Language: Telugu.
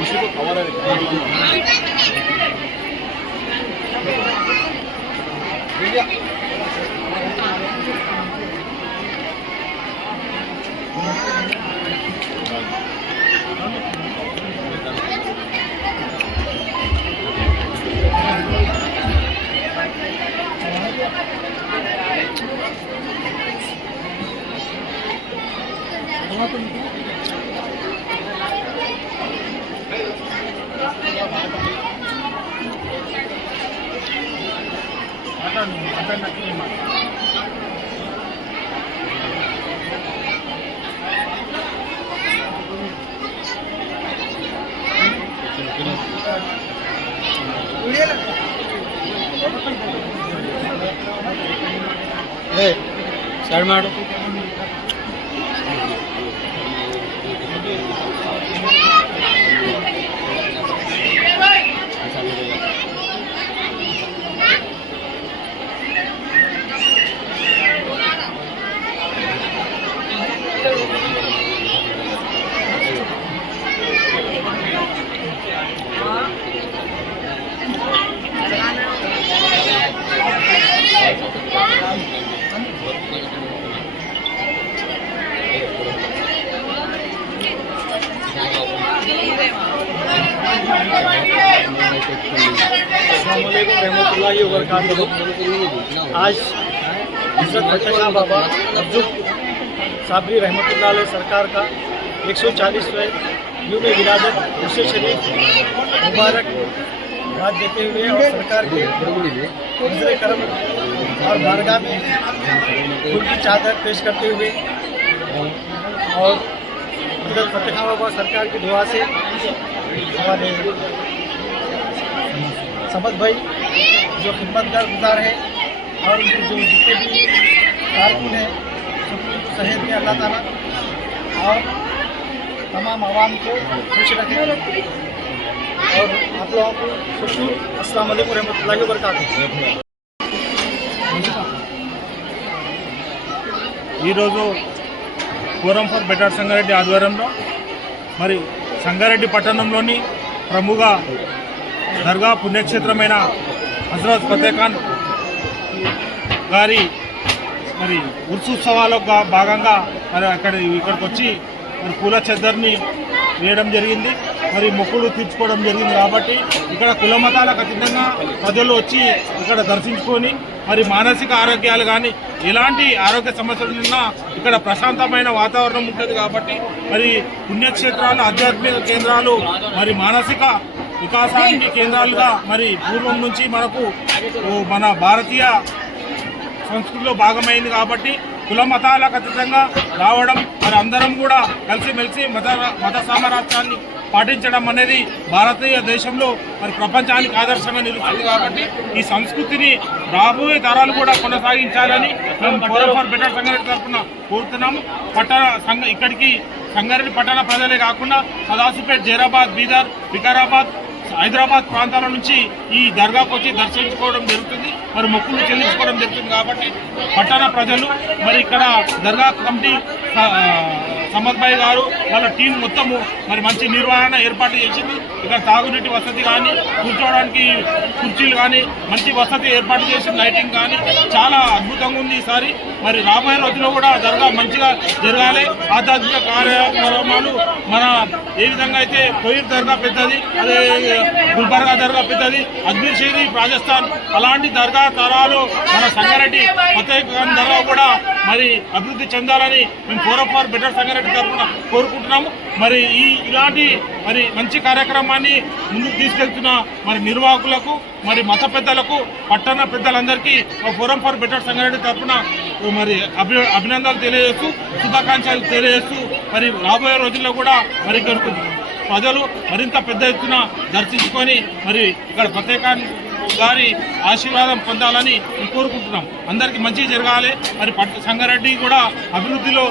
उसी को खबर है सर मारो आज हज़रत फतेह खां बाबा अब्दुल साबरी रहमतुल्लाह अलैह सरकार का 140वें यूम विलादत उर्स शरीफ मुबारक याद देते हुए और सरकार के नज़र करम और बारगाह में फूल की चादर पेश करते हुए और हज़रत फतेह खां बाबा सरकार की दुआ से हमारे समद भाई जो खिदमतगार गुजार है और उनके जो जितने भी कारकुन हैं सबको सहेज में अल्लाह ताला और तमाम आवाम को खुश रखे और आप लोगों को शुक्र अस्सलाम वालेकुम रहमतुल्लाहि व बरकातुहू। ఈరోజు ఫోరం ఫర్ బెటర్ సంగారెడ్డి ఆధ్వర్యంలో మరి సంగారెడ్డి పట్టణంలోని ప్రముఖ దర్గా పుణ్యక్షేత్రమైన హజరత్ ఫతేహ్ ఖాన్ గారి మరి ఉత్సవాల్లో భాగంగా మరి ఇక్కడికి వచ్చి మరి పూల చెద్దర్ని వేయడం జరిగింది. మరి మొక్కులు తీర్చుకోవడం జరిగింది. కాబట్టి ఇక్కడ కుల మతాలకు అతీతంగా ప్రజలు వచ్చి ఇక్కడ దర్శించుకొని మరి మానసిక ఆరోగ్యాలు కానీ ఎలాంటి ఆరోగ్య సమస్యలు ఉన్నా ఇక్కడ ప్రశాంతమైన వాతావరణం ఉంటుంది. కాబట్టి మరి పుణ్యక్షేత్రాలు, ఆధ్యాత్మిక కేంద్రాలు మరి మానసిక వికాసానికి కేంద్రాలుగా మరి పూర్వం నుంచి మనకు మన భారతీయ సంస్కృతిలో భాగమైంది. కాబట్టి కుల మతాలకు అతీతంగా రావడం మరి అందరం కూడా కలిసిమెలిసి మత సామరస్యాన్ని పాటించడం అనేది భారతీయ దేశంలో మరి ప్రపంచానికి ఆదర్శంగా నిలుస్తుంది. కాబట్టి ఈ సంస్కృతిని రాబోయే తరాలు కూడా కొనసాగించాలని మేము ఫోరం ఫర్ బెటర్ సంగారెడ్డి తరఫున కోరుతున్నాము. ఇక్కడికి సంగారెడ్డి పట్టణ ప్రజలే కాకుండా సదాశివపేట, జైరాబాద్, బీదర్, వికారాబాద్, హైదరాబాద్ ప్రాంతాల నుంచి ఈ దర్గాకు వచ్చి దర్శించుకోవడం జరుగుతుంది. మరి మొక్కులు చెల్లించుకోవడం జరుగుతుంది. కాబట్టి పట్టణ ప్రజలు మరి ఇక్కడ దర్గా కమిటీ సమద్ భాయ్ గారు వాళ్ళ టీం మొత్తము మరి మంచి నిర్వహణ ఏర్పాటు చేసింది. ఇక్కడ తాగునీటి వసతి కానీ, కూర్చోవడానికి కుర్చీలు కానీ మంచి వసతి ఏర్పాటు చేసిన, లైటింగ్ కానీ చాలా అద్భుతంగా ఉంది. ఈసారి మరి రాబోయే రోజుల్లో కూడా దర్గా మంచిగా జరగాలి. ఆధ్యాత్మిక కార్యక్రమాలు మన ఏ విధంగా అయితే కోయిర్ దర్గా పెద్దది, అదే గుల్బర్గా దర్గా పెద్దది, అజ్మీర్ షరీఫ్ రాజస్థాన్, అలాంటి దర్గా తరాలు మన సంగారెడ్డి ఫతేహ్ ఖాన్ దర్గా కూడా మరి అభివృద్ధి చెందాలని మేము ఫోరం ఫర్ బెటర్ సంగారెడ్డి తరఫున కోరుకుంటున్నాము. మరి ఇలాంటి మరి మంచి కార్యక్రమాన్ని ముందుకు తీసుకెళ్తున్న మరి నిర్వాహకులకు, మరి మత పెద్దలకు, పట్టణ పెద్దలందరికీ ఫోరం ఫర్ బెటర్ సంగారెడ్డి తరఫున మరి అభినందనలు తెలియజేస్తూ, శుభాకాంక్షలు తెలియజేస్తూ మరి రాబోయే రోజుల్లో కూడా మరి ప్రజలు మరింత పెద్ద ఎత్తున దర్శించుకొని మరి ఇక్కడ ఫతేహ్ ఖాన్ గారి ఆశీర్వాదం పొందాలని కోరుకుంటున్నాం. అందరికీ మంచి జరగాలి. మరి సంగారెడ్డి కూడా అభివృద్ధిలో